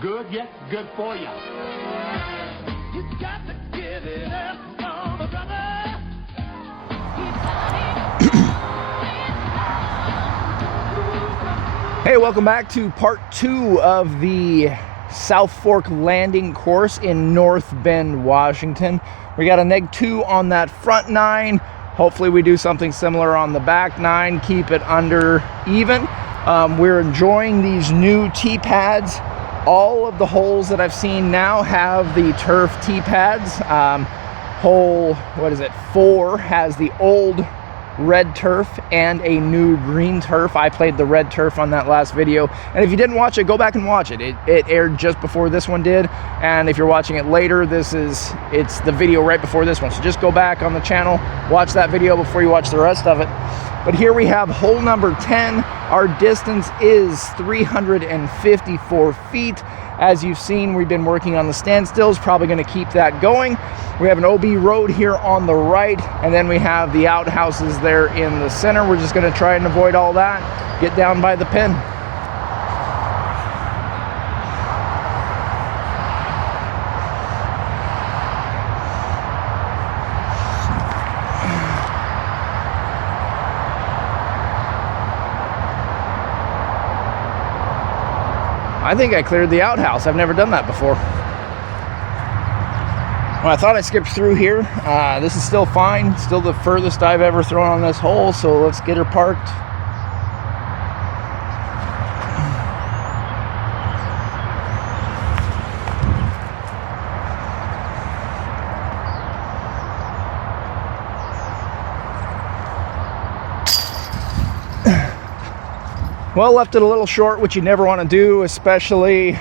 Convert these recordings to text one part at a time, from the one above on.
Good, yes, good for ya. You got to give it up, mama, brother. Hey, welcome back to part 2 of the South Fork Landing course in North Bend, Washington. We got a -2 on that front 9. Hopefully we do something similar on the back 9, keep it under even. We're enjoying these new tee pads. All of the holes that I've seen now have the turf tee pads. Hole, 4 has the old red turf and a new green turf. I played the red turf on that last video, and if you didn't watch it, go back and watch it. It aired just before this one did, and if you're watching it later, it's the video right before this one. So just go back on the channel, watch that video before you watch the rest of it. But here we have hole number 10. Our distance is 354 feet. As you've seen, we've been working on the standstills, probably going to keep that going. We have an OB road here on the right, and then we have the outhouses there in the center. We're just going to try and avoid all that, get down by the pin. I think I cleared the outhouse. I've never done that before. Well, I thought I skipped through here. This is still fine. Still the furthest I've ever thrown on this hole, so let's get her parked. Well, left it a little short, which you never want to do, especially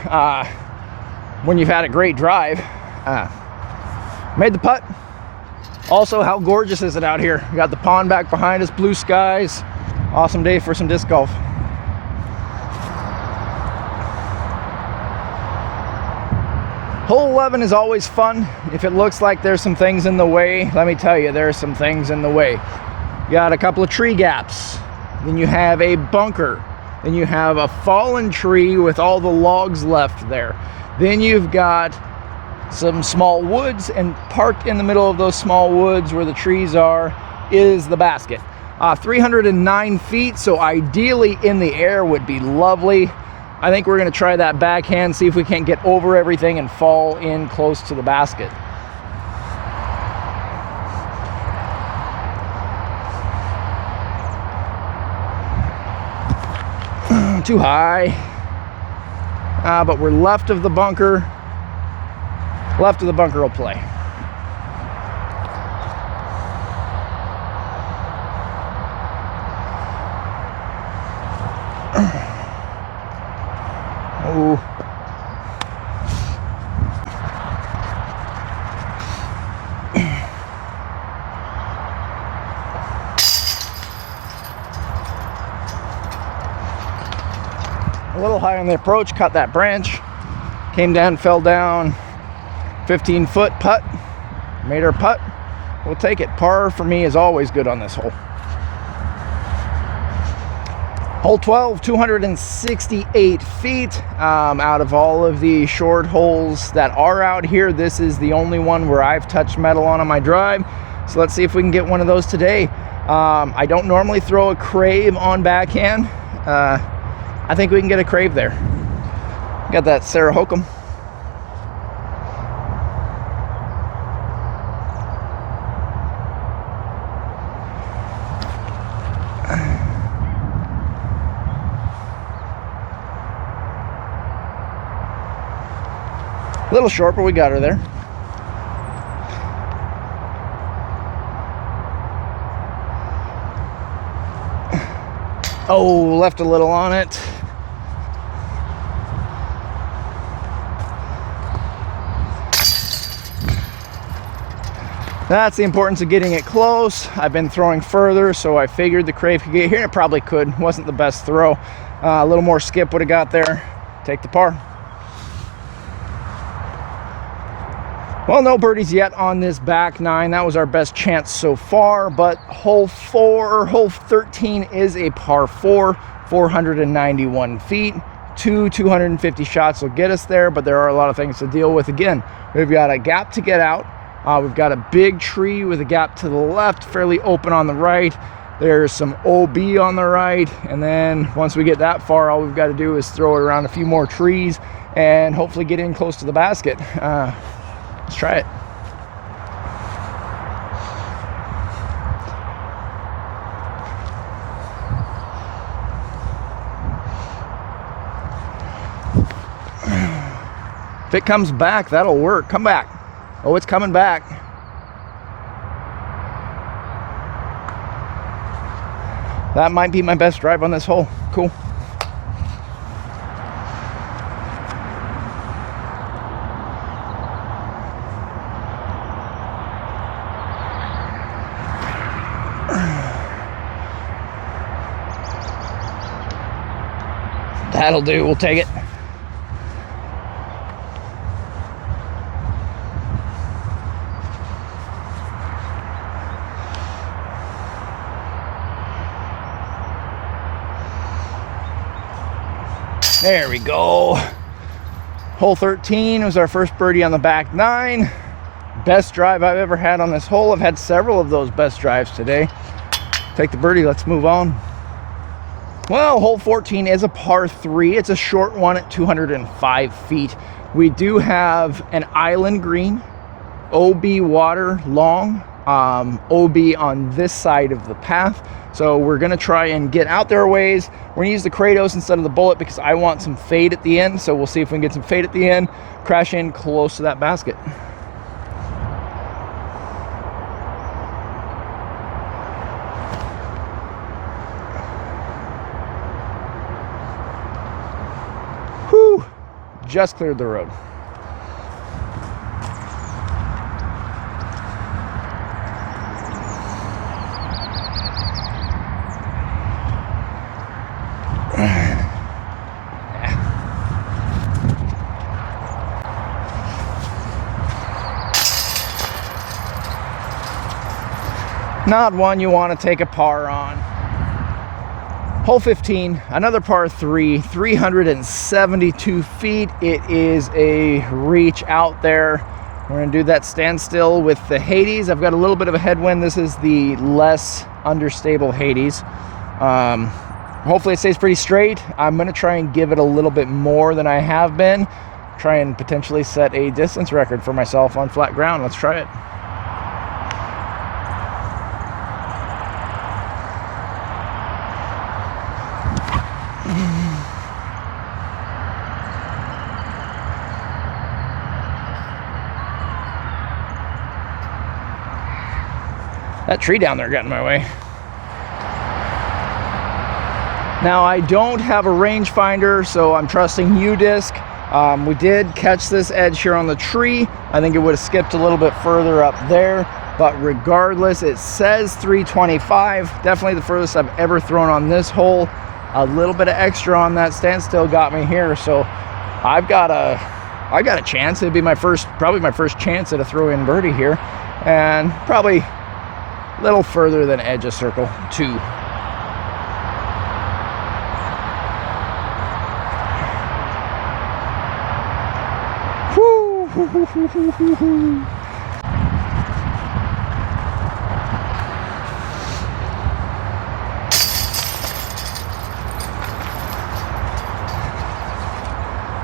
when you've had a great drive. Made the putt. Also, how gorgeous is it out here? We got the pond back behind us, blue skies. Awesome day for some disc golf. Hole 11 is always fun. If it looks like there's some things in the way, let me tell you, there are some things in the way. You got a couple of tree gaps. Then you have a bunker. Then you have a fallen tree with all the logs left there. Then you've got some small woods, and parked in the middle of those small woods where the trees are is the basket. 309 feet, so ideally in the air would be lovely. I think we're going to try that backhand, see if we can't get over everything and fall in close to the basket. Too high, but we're left of the bunker. Left of the bunker will play. Oh. A little high on the approach, cut that branch, came down, fell down. 15-foot putt, made our putt. We'll take it. Par for me is always good on this hole. Hole 12, 268 feet. Out of all of the short holes that are out here, this is the only one where I've touched metal on my drive. So let's see if we can get one of those today. I don't normally throw a crave on backhand. I think we can get a crave there. Got that Sarah Hokum. A little short, but we got her there. Oh, left a little on it. That's the importance of getting it close. I've been throwing further, so I figured the crave could get here. It probably could. Wasn't the best throw. A little more skip would have got there. Take the par. Well, no birdies yet on this back nine. That was our best chance so far, but hole 13 is a par 4, 491 feet, 250 shots will get us there, but there are a lot of things to deal with. Again, we've got a gap to get out. We've got a big tree with a gap to the left, fairly open on the right. There's some OB on the right, and then once we get that far, all we've got to do is throw it around a few more trees and hopefully get in close to the basket. Let's try it. If it comes back, that'll work. Come back. Oh, it's coming back. That might be my best drive on this hole. Cool. That'll do. We'll take it. There we go. Hole 13 was our first birdie on the back nine. Best drive I've ever had on this hole. I've had several of those best drives today. Take the birdie, let's move on. Well, hole 14 is a par 3. It's a short one at 205 feet. We do have an island green, OB water long, OB on this side of the path. So we're gonna try and get out there a ways. We're gonna use the Kratos instead of the bullet because I want some fade at the end. So we'll see if we can get some fade at the end, crash in close to that basket. Whew, just cleared the road. Not one you want to take a par on. Hole 15, another par 3, 372 feet. It is a reach out there. We're going to do that standstill with the Hades. I've got a little bit of a headwind. This is the less understable Hades. Hopefully it stays pretty straight. I'm going to try and give it a little bit more than I have been. Try and potentially set a distance record for myself on flat ground. Let's try it. That tree down there got in my way. Now I don't have a rangefinder, so I'm trusting U-disc. We did catch this edge here on the tree. I think it would have skipped a little bit further up there, but regardless, it says 325. Definitely the furthest I've ever thrown on this hole. A little bit of extra on that standstill got me here, so I got a chance. It'd be probably my first chance at a throw-in birdie here, and probably a little further than edge of circle 2.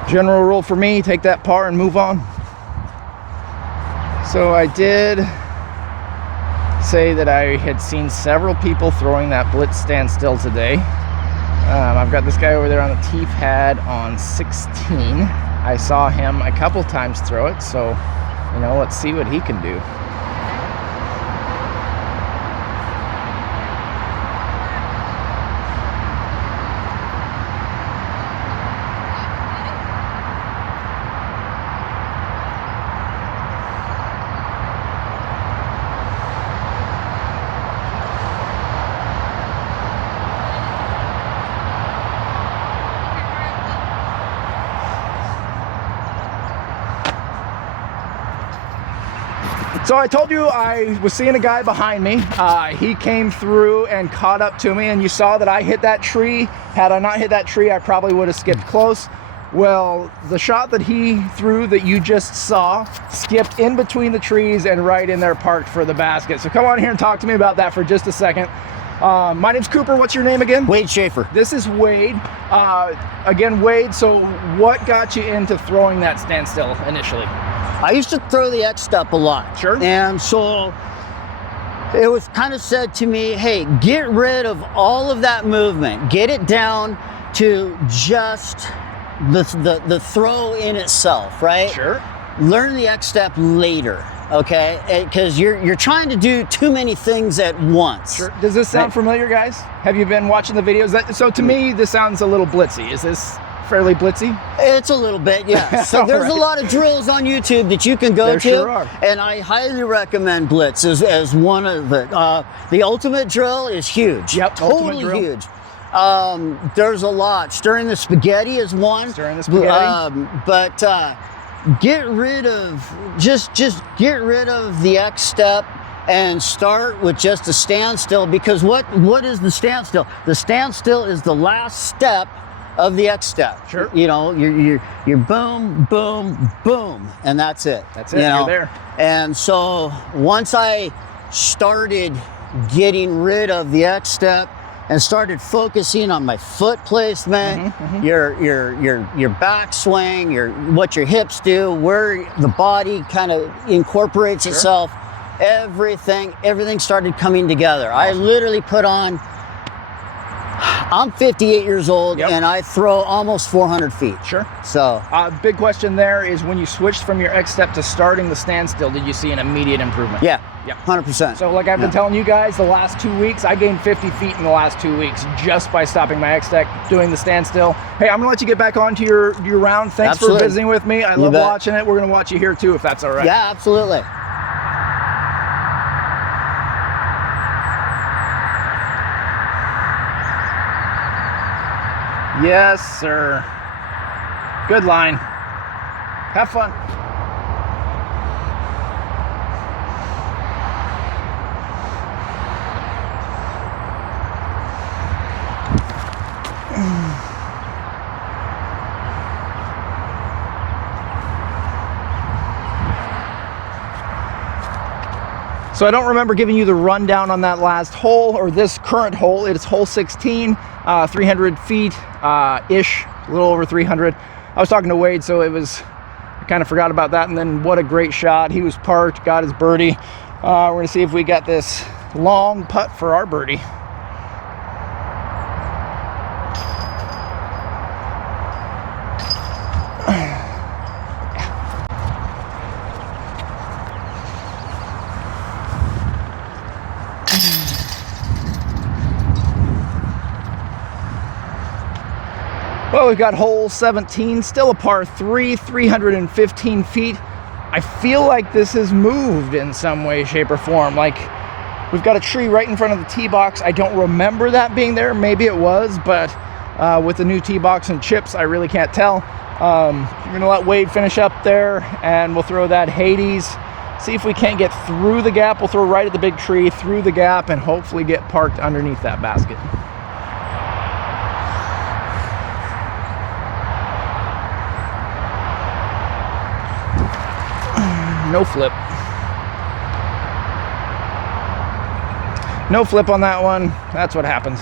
General rule for me, take that par and move on. So I did say that I had seen several people throwing that blitz standstill today. I've got this guy over there on the tee pad on 16. I saw him a couple times throw it, so let's see what he can do. So I told you I was seeing a guy behind me. He came through and caught up to me, and you saw that I hit that tree. Had I not hit that tree, I probably would have skipped close. Well, the shot that he threw that you just saw skipped in between the trees and right in there parked for the basket. So come on here and talk to me about that for just a second. My name's Cooper. What's your name again? Wade Schaefer. This is Wade. Again, Wade, so what got you into throwing that standstill initially? I used to throw the X step a lot. Sure. And so it was kind of said to me, hey, get rid of all of that movement. Get it down to just the throw in itself, right? Sure. Learn the X step later, okay? Because you're trying to do too many things at once. Sure. Does this sound familiar, guys? Have you been watching the videos? So to me, this sounds a little blitzy. Is this fairly blitzy? It's a little bit, yeah. So there's a lot of drills on YouTube that you can go There to. sure are. And I highly recommend Blitz as one of the ultimate drill is huge. Yep, ultimate totally drill. huge. There's a lot. Stirring the spaghetti is one. Stirring the spaghetti. But get rid of just get rid of the X step and start with just a standstill, because what is the standstill? The standstill is the last step of the X step. Sure. You know, you're boom, boom, boom, and that's it. That's it. You're there. And so once I started getting rid of the X step and started focusing on my foot placement, your backswing, what your hips do, where the body kind of incorporates itself, everything started coming together. Awesome. I literally put on, I'm 58 years old, and I throw almost 400 feet. Sure. So, big question there is, when you switched from your X step to starting the standstill, did you see an immediate improvement? yeah, Yep. 100%. So like I've been telling you guys, the last 2 weeks, I gained 50 feet in the last 2 weeks just by stopping my X step, doing the standstill. Hey, I'm gonna let you get back onto your round. Thanks for visiting with me. I love watching it. We're gonna watch you here too, if that's all right. Yeah, absolutely. Yes, sir. Good line. Have fun. So I don't remember giving you the rundown on that last hole, or this current hole. It's hole 16, 300 feet ish, a little over 300. I was talking to Wade, so I kind of forgot about that. And then what a great shot. He was parked, got his birdie. We're gonna see if we got this long putt for our birdie. Well, we've got hole 17, still a par 3, 315 feet. I feel like this has moved in some way, shape, or form. Like, we've got a tree right in front of the tee box. I don't remember that being there. Maybe it was, but with the new tee box and chips, I really can't tell. We're gonna let Wade finish up there, and we'll throw that Hades. See if we can't get through the gap. We'll throw right at the big tree, through the gap, and hopefully get parked underneath that basket. No flip. No flip on that one. That's what happens.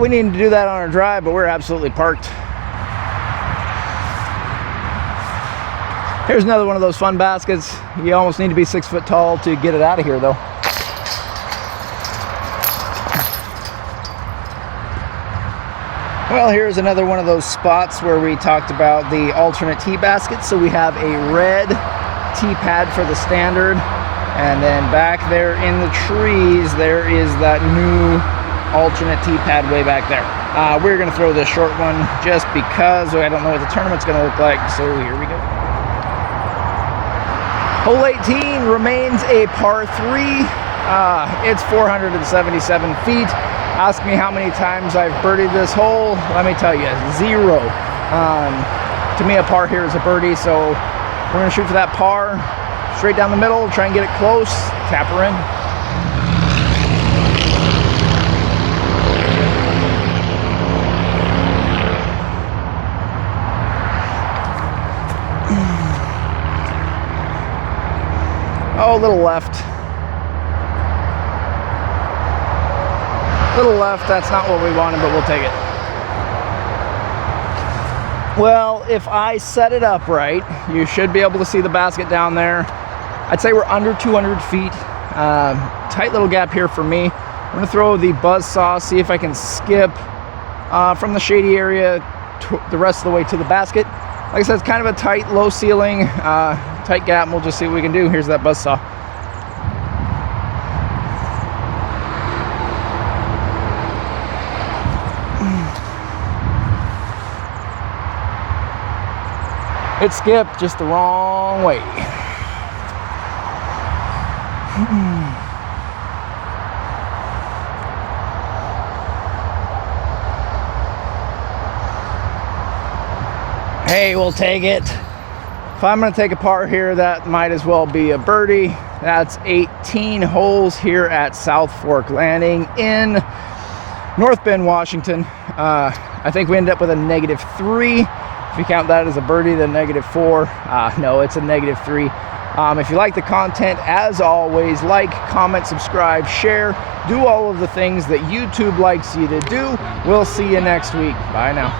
We needed to do that on our drive, but we're absolutely parked. Here's another one of those fun baskets. You almost need to be 6 foot tall to get it out of here, though. Well, here's another one of those spots where we talked about the alternate tee basket. So we have a red tee pad for the standard, and then back there in the trees, there is that new alternate tee pad way back there. We're gonna throw this short one just because I don't know what the tournament's gonna look like, so here we go. Hole 18 remains a par 3, It's 477 feet. Ask me how many times I've birdied this hole. Let me tell you, 0. To me, a par here is a birdie, so we're gonna shoot for that par, straight down the middle, try and get it close, tap her in. Oh, a little left. Little left, that's not what we wanted, but we'll take it. Well, if I set it up right, you should be able to see the basket down there. I'd say we're under 200 feet. Tight little gap here for me. I'm gonna throw the buzzsaw, see if I can skip from the shady area the rest of the way to the basket. Like I said, it's kind of a tight, low ceiling, tight gap, and we'll just see what we can do. Here's that buzzsaw. It skipped just the wrong way. Hey, we'll take it. If I'm gonna take a par here, that might as well be a birdie. That's 18 holes here at South Fork Landing in North Bend, Washington. I think we ended up with a -3. If you count that as a birdie, then -4. No, it's a -3. If you like the content, as always, like, comment, subscribe, share, do all of the things that YouTube likes you to do. We'll see you next week. Bye now.